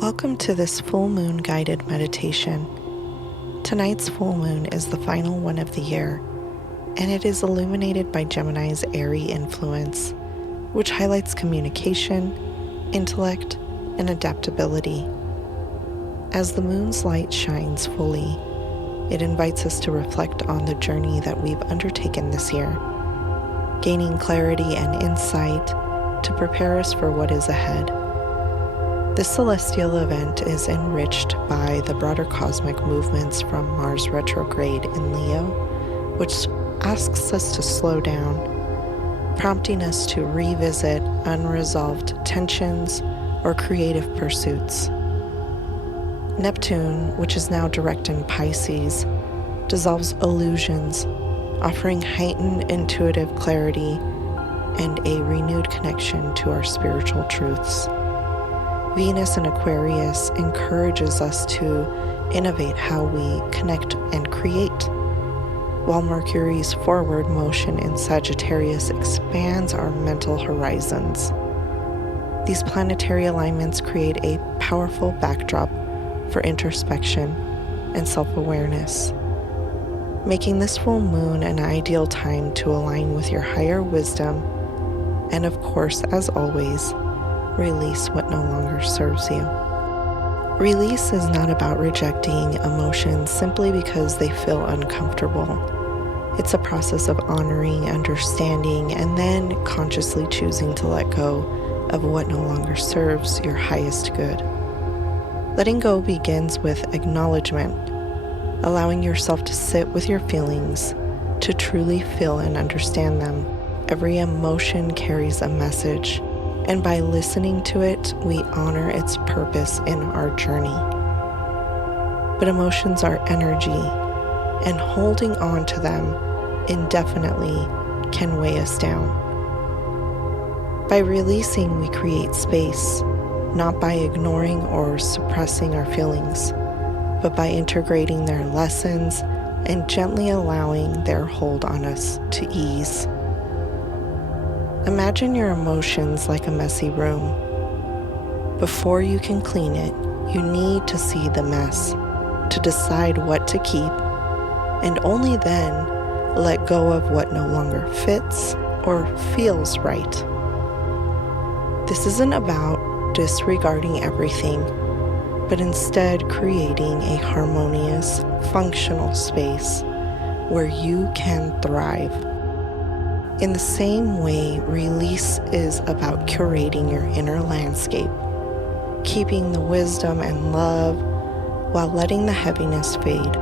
Welcome to this full moon guided meditation. Tonight's full moon is the final one of the year, and it is illuminated by Gemini's airy influence, which highlights communication, intellect, and adaptability. As the moon's light shines fully, it invites us to reflect on the journey that we've undertaken this year, gaining clarity and insight to prepare us for what is ahead. This celestial event is enriched by the broader cosmic movements from Mars retrograde in Leo, which asks us to slow down, prompting us to revisit unresolved tensions or creative pursuits. Neptune, which is now direct in Pisces, dissolves illusions, offering heightened intuitive clarity and a renewed connection to our spiritual truths. Venus in Aquarius encourages us to innovate how we connect and create, while Mercury's forward motion in Sagittarius expands our mental horizons. These planetary alignments create a powerful backdrop for introspection and self-awareness, making this full moon an ideal time to align with your higher wisdom and, of course, as always, release what no longer serves you. Release is not about rejecting emotions simply because they feel uncomfortable. It's a process of honoring, understanding, and then consciously choosing to let go of what no longer serves your highest good. Letting go begins with acknowledgement, allowing yourself to sit with your feelings, to truly feel and understand them. Every emotion carries a message, and by listening to it, we honor its purpose in our journey. But emotions are energy, and holding on to them indefinitely can weigh us down. By releasing, we create space, not by ignoring or suppressing our feelings, but by integrating their lessons and gently allowing their hold on us to ease. Imagine your emotions like a messy room. Before you can clean it, you need to see the mess, to decide what to keep, and only then let go of what no longer fits or feels right. This isn't about disregarding everything, but instead creating a harmonious, functional space where you can thrive. In the same way, release is about curating your inner landscape, keeping the wisdom and love while letting the heaviness fade.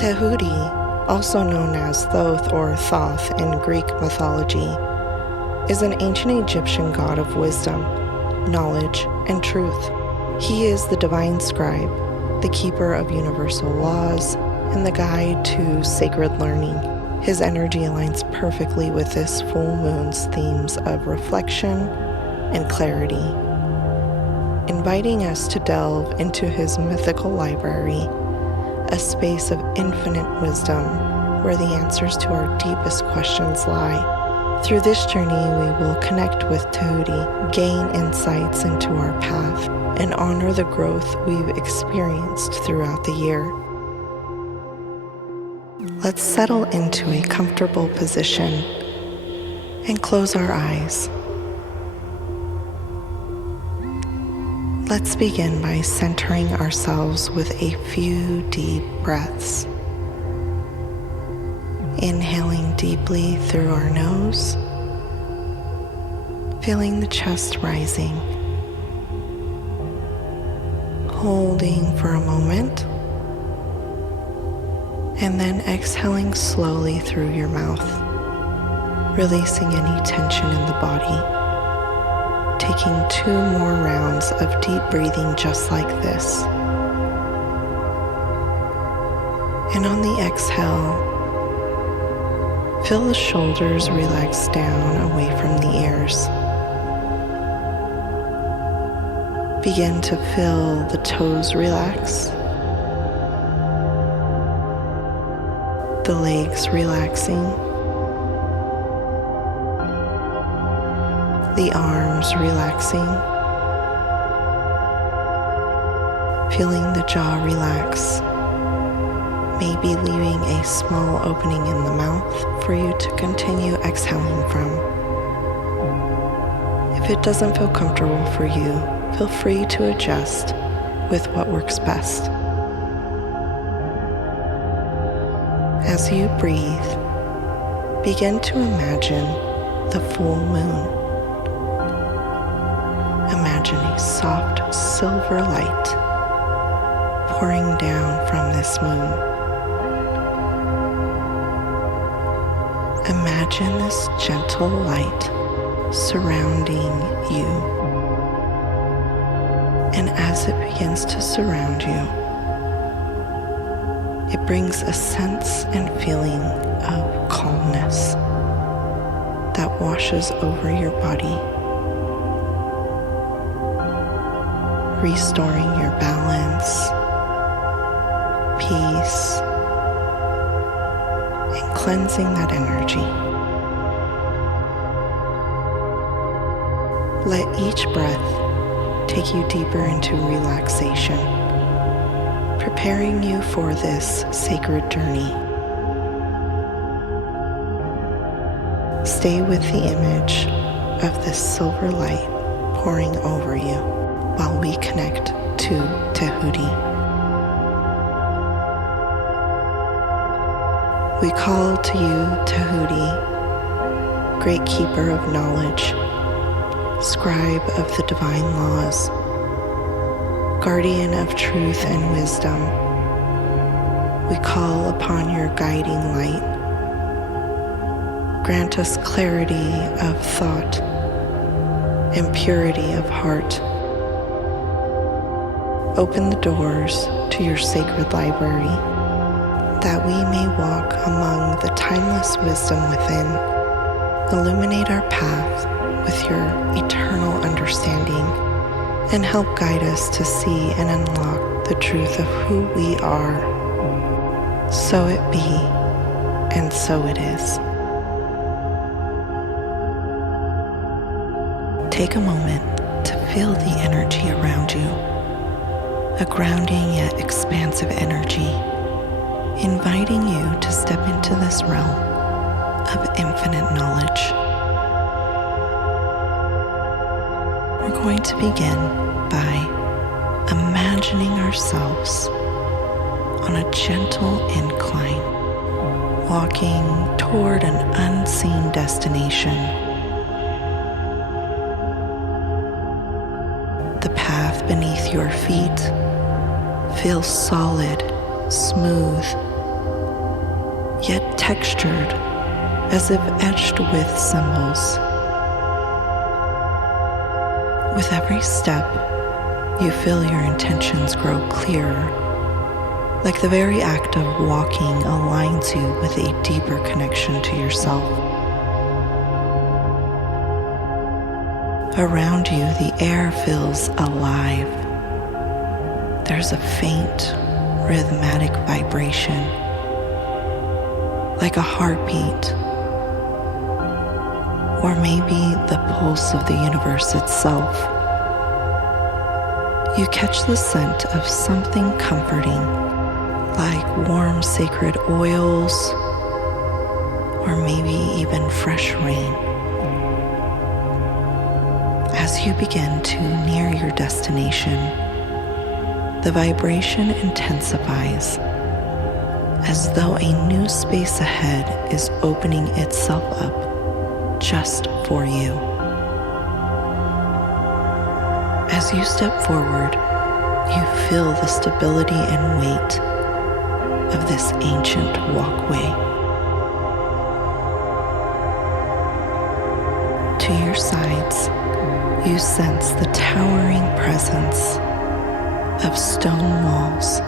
Tehuti, also known as Thoth or Thoth in Greek mythology, is an ancient Egyptian god of wisdom, knowledge, and truth. He is the divine scribe, the keeper of universal laws, and the guide to sacred learning. His energy aligns perfectly with this full moon's themes of reflection and clarity, inviting us to delve into his mythical library, a space of infinite wisdom where the answers to our deepest questions lie. Through this journey, we will connect with Tehuti, gain insights into our path, and honor the growth we've experienced throughout the year. Let's settle into a comfortable position and close our eyes. Let's begin by centering ourselves with a few deep breaths. Inhaling deeply through our nose, feeling the chest rising. Holding for a moment, and then exhaling slowly through your mouth, releasing any tension in the body. Taking 2 more rounds of deep breathing just like this. And on the exhale, feel the shoulders relax down away from the ears. Begin to feel the toes relax, the legs relaxing, the arms relaxing, feeling the jaw relax, maybe leaving a small opening in the mouth for you to continue exhaling from. If it doesn't feel comfortable for you, feel free to adjust with what works best. As you breathe, begin to imagine the full moon. Imagine a soft silver light pouring down from this moon. Imagine this gentle light surrounding you. And as it begins to surround you, it brings a sense and feeling of calmness that washes over your body, restoring your balance, peace, and cleansing that energy. Let each breath take you deeper into relaxation, preparing you for this sacred journey. Stay with the image of this silver light pouring over you while we connect to Tehuti. We call to you, Tehuti, great keeper of knowledge, scribe of the divine laws, guardian of truth and wisdom. We call upon your guiding light. Grant us clarity of thought and purity of heart. Open the doors to your sacred library, that we may walk among the timeless wisdom within. Illuminate our path with your eternal understanding, and help guide us to see and unlock the truth of who we are. So it be, and so it is. Take a moment to feel the energy around you, a grounding yet expansive energy, inviting you to step into this realm of infinite knowledge. We're going to begin by imagining ourselves on a gentle incline, walking toward an unseen destination. The path beneath your feet feels solid, smooth, yet textured as if etched with symbols. With every step, you feel your intentions grow clearer, like the very act of walking aligns you with a deeper connection to yourself. Around you, the air feels alive. There's a faint, rhythmic vibration, like a heartbeat, or maybe the pulse of the universe itself. You catch the scent of something comforting, like warm sacred oils, or maybe even fresh rain. As you begin to near your destination, the vibration intensifies, as though a new space ahead is opening itself up just for you. As you step forward, you feel the stability and weight of this ancient walkway. To your sides, you sense the towering presence of stone walls,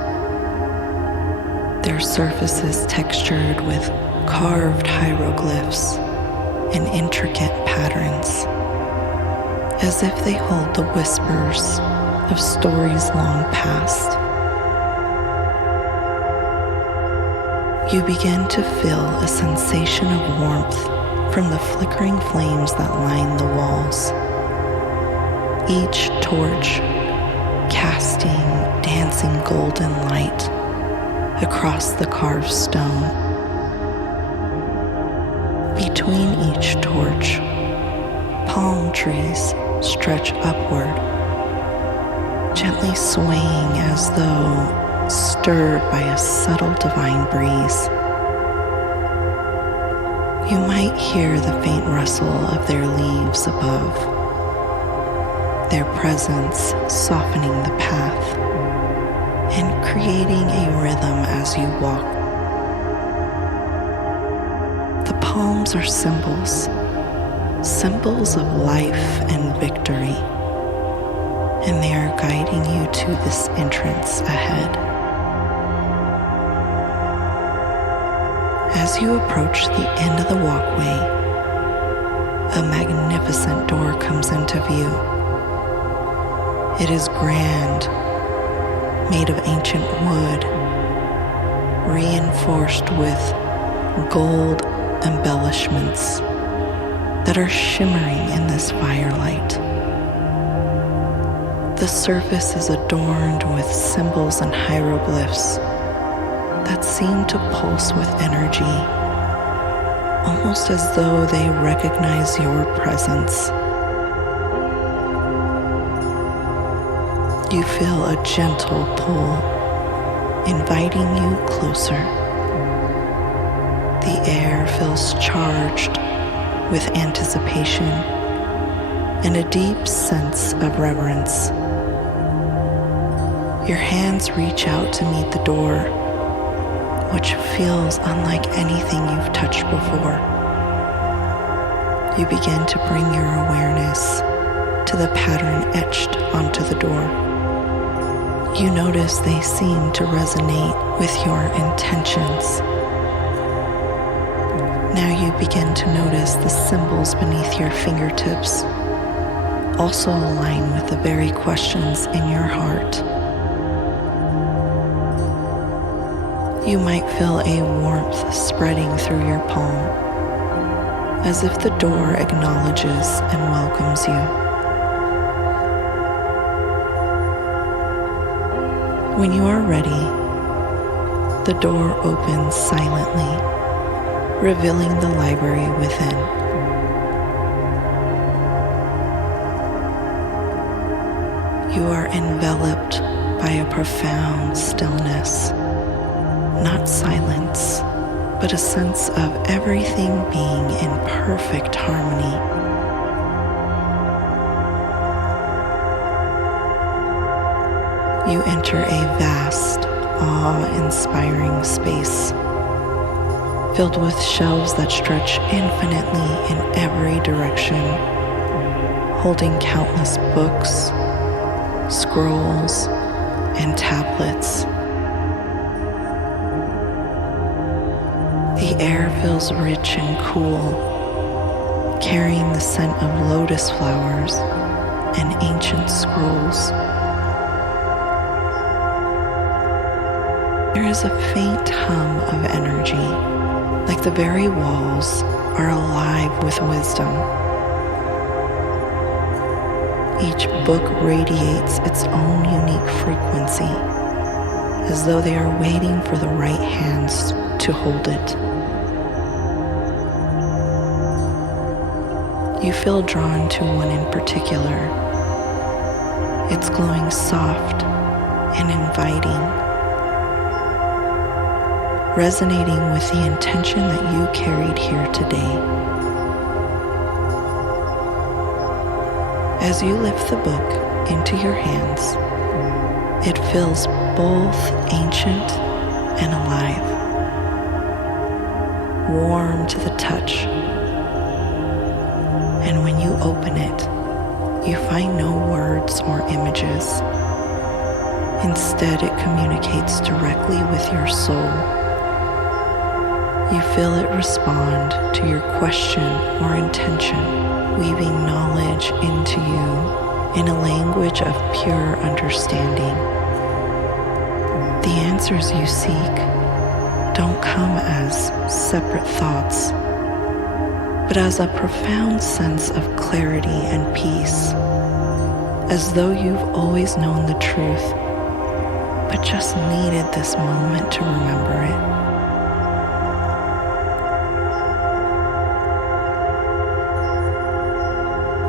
their surfaces textured with carved hieroglyphs and intricate patterns, as if they hold the whispers of stories long past. You begin to feel a sensation of warmth from the flickering flames that line the walls. Each torch casts casting dancing golden light across the carved stone. Between each torch, palm trees stretch upward, gently swaying as though stirred by a subtle divine breeze. You might hear the faint rustle of their leaves above, their presence softening the path and creating a rhythm as you walk. The palms are symbols of life and victory, and they are guiding you to this entrance ahead. As you approach the end of the walkway, a magnificent door comes into view. It is grand, made of ancient wood, reinforced with gold embellishments that are shimmering in this firelight. The surface is adorned with symbols and hieroglyphs that seem to pulse with energy, almost as though they recognize your presence. You feel a gentle pull, inviting you closer. The air feels charged with anticipation and a deep sense of reverence. Your hands reach out to meet the door, which feels unlike anything you've touched before. You begin to bring your awareness to the pattern etched onto the door. You notice they seem to resonate with your intentions. Now you begin to notice the symbols beneath your fingertips also align with the very questions in your heart. You might feel a warmth spreading through your palm, as if the door acknowledges and welcomes you. When you are ready, the door opens silently, revealing the library within. You are enveloped by a profound stillness, not silence, but a sense of everything being in perfect harmony. You enter a vast, awe-inspiring space, filled with shelves that stretch infinitely in every direction, holding countless books, scrolls, and tablets. The air feels rich and cool, carrying the scent of lotus flowers and ancient scrolls. There is a faint hum of energy, like the very walls are alive with wisdom. Each book radiates its own unique frequency, as though they are waiting for the right hands to hold it. You feel drawn to one in particular. It's glowing soft and inviting, resonating with the intention that you carried here today. As you lift the book into your hands, it feels both ancient and alive, warm to the touch. And when you open it, you find no words or images. Instead, it communicates directly with your soul. You feel it respond to your question or intention, weaving knowledge into you in a language of pure understanding. The answers you seek don't come as separate thoughts, but as a profound sense of clarity and peace, as though you've always known the truth, but just needed this moment to remember it.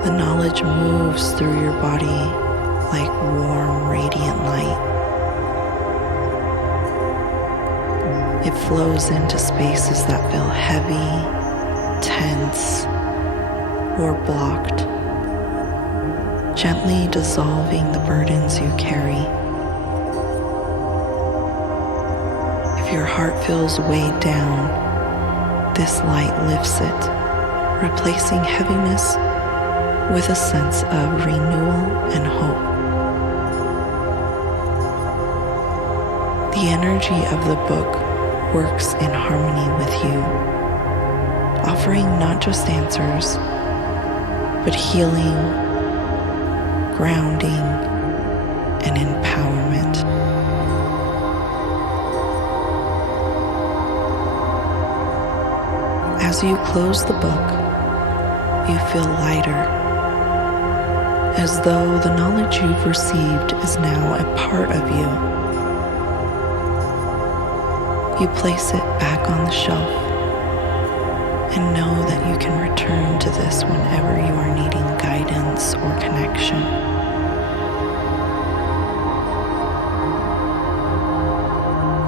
The knowledge moves through your body like warm, radiant light. It flows into spaces that feel heavy, tense, or blocked, gently dissolving the burdens you carry. If your heart feels weighed down, this light lifts it, replacing heaviness with a sense of renewal and hope. The energy of the book works in harmony with you, offering not just answers, but healing, grounding, and empowerment. As you close the book, you feel lighter, as though the knowledge you've received is now a part of you. You place it back on the shelf and know that you can return to this whenever you are needing guidance or connection.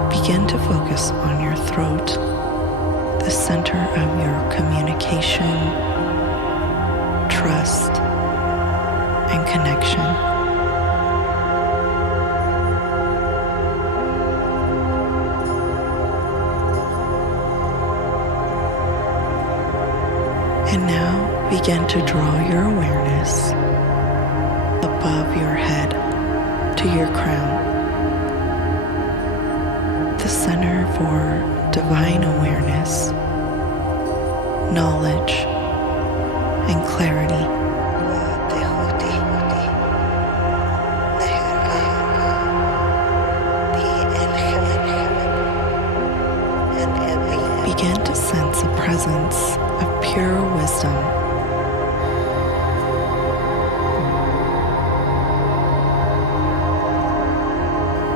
Begin to focus on your throat, the center of your communication, trust, and connection. And now begin to draw your awareness above your head to your crown, the center for divine awareness, knowledge, and clarity. Begin to sense a presence of pure wisdom.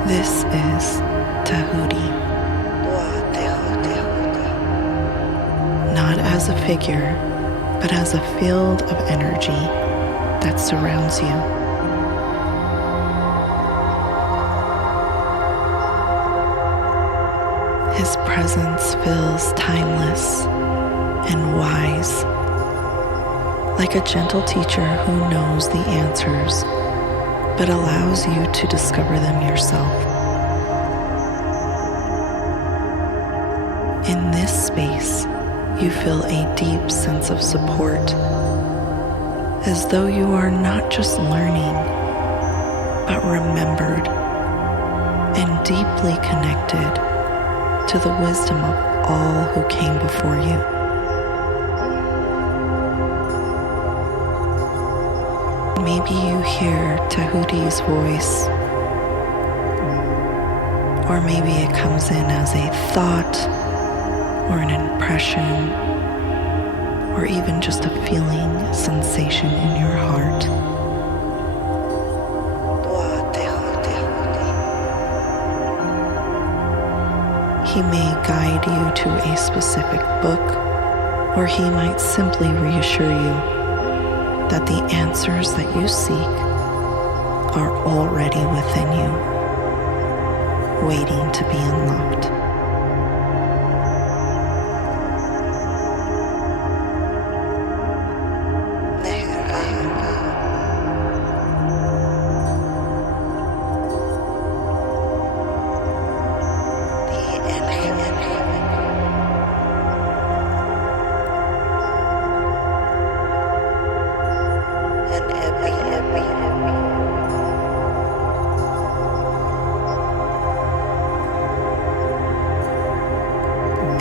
This is Tehuti. Not as a figure, but as a field of energy that surrounds you. His presence feels timeless and wise, like a gentle teacher who knows the answers, but allows you to discover them yourself. In this space, you feel a deep sense of support, as though you are not just learning, but remembered and deeply connected to the wisdom of all who came before you. Maybe you hear Tehuti's voice, or maybe it comes in as a thought, or an impression, or even just a feeling, sensation in your heart. He may guide you to a specific book, or he might simply reassure you that the answers that you seek are already within you, waiting to be unlocked.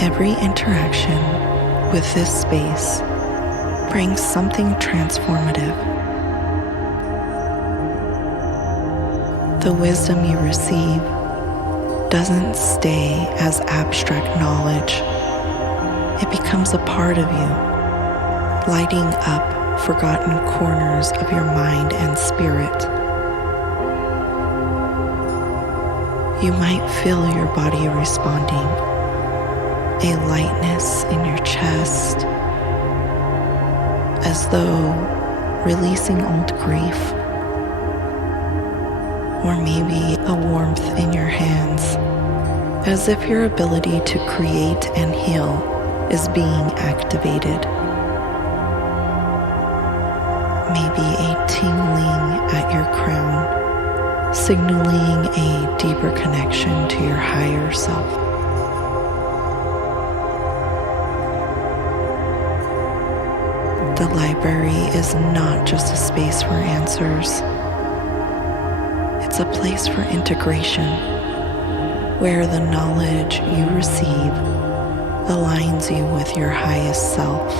Every interaction with this space brings something transformative. The wisdom you receive doesn't stay as abstract knowledge. It becomes a part of you, lighting up forgotten corners of your mind and spirit. You might feel your body responding, a lightness in your chest, as though releasing old grief, or maybe a warmth in your hands, as if your ability to create and heal is being activated. Maybe a tingling at your crown, signaling a deeper connection to your higher self. The library is not just a space for answers. It's a place for integration, where the knowledge you receive aligns you with your highest self.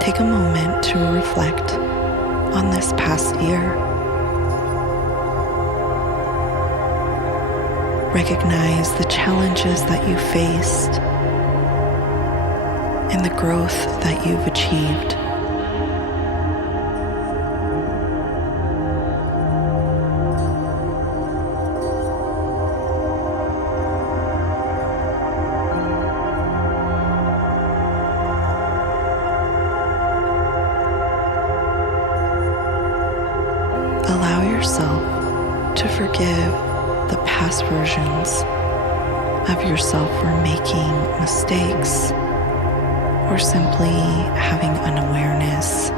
Take a moment to reflect on this past year. Recognize the challenges that you faced and the growth that you've achieved. Allow yourself to forgive the past versions of yourself for making mistakes or simply having unawareness.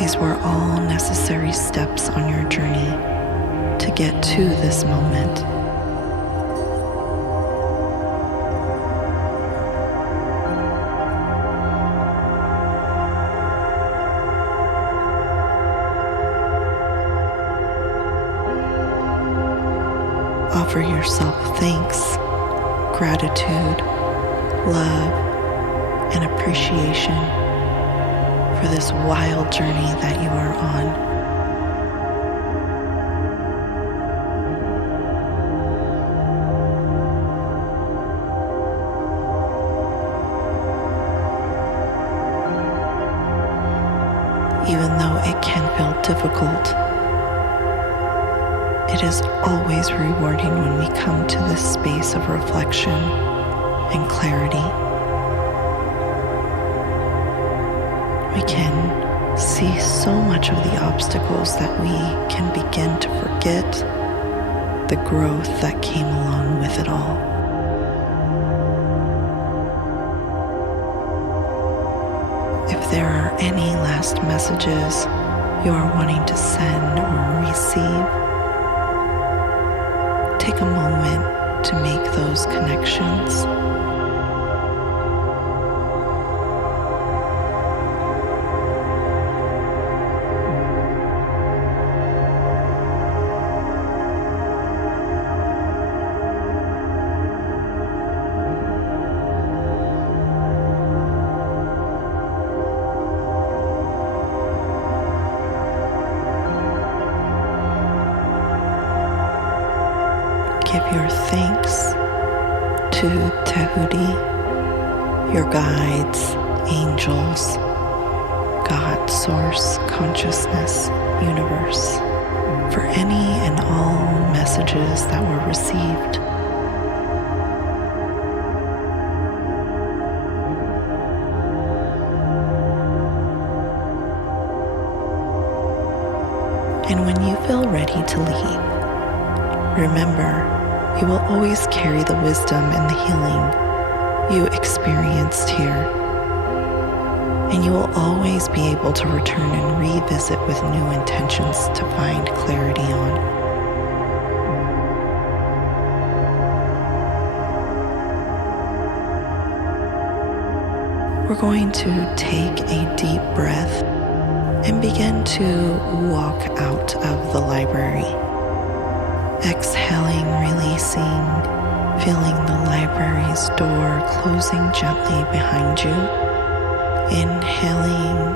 These were all necessary steps on your journey to get to this moment. Offer yourself thanks, gratitude, love, and appreciation for this wild journey that you are on. Even though it can feel difficult, it is always rewarding when we come to this space of reflection and clarity. We can see so much of the obstacles that we can begin to forget the growth that came along with it all. If there are any last messages you are wanting to send or receive, take a moment to make those connections. Give your thanks to Tehuti, your guides, angels, God, source, consciousness, universe, for any and all messages that were received. And when you feel ready to leave, remember, you will always carry the wisdom and the healing you experienced here. And you will always be able to return and revisit with new intentions to find clarity on. We're going to take a deep breath and begin to walk out of the library. Exhaling, releasing, feeling the library's door closing gently behind you. Inhaling,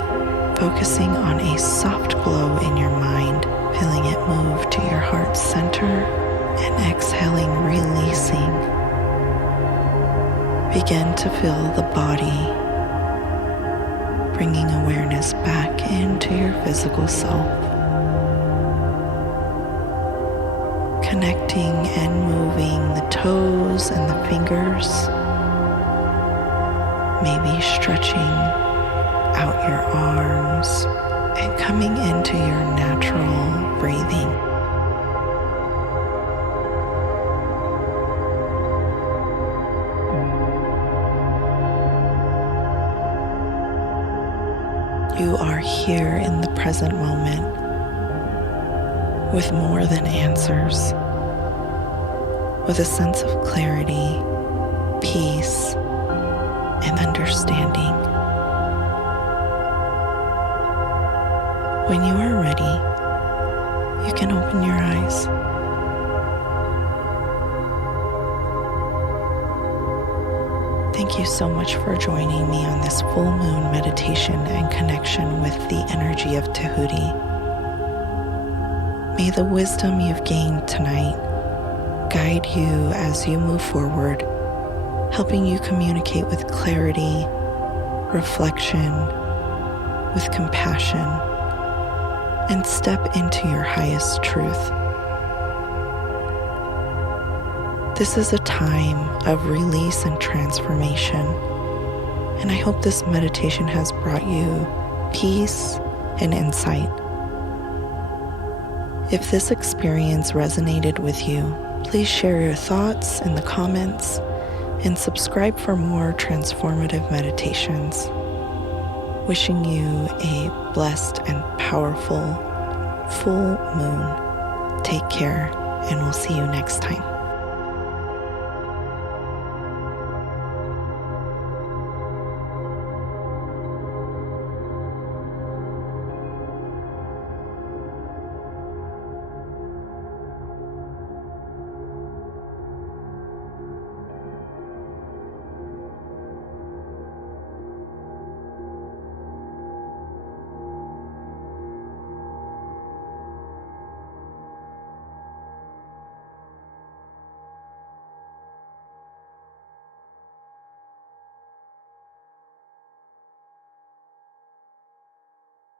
focusing on a soft glow in your mind, feeling it move to your heart center and exhaling, releasing. Begin to feel the body, bringing awareness back into your physical self, connecting and moving the toes and the fingers, maybe stretching out your arms and coming into your natural breathing. You are here in the present moment with more than answers, with a sense of clarity, peace, and understanding. When you are ready, you can open your eyes. Thank you so much for joining me on this full moon meditation and connection with the energy of Tehuti. May the wisdom you've gained tonight guide you as you move forward, helping you communicate with clarity, reflection, with compassion, and step into your highest truth. This is a time of release and transformation, and I hope this meditation has brought you peace and insight. If this experience resonated with you, please share your thoughts in the comments and subscribe for more transformative meditations. Wishing you a blessed and powerful full moon. Take care, and we'll see you next time.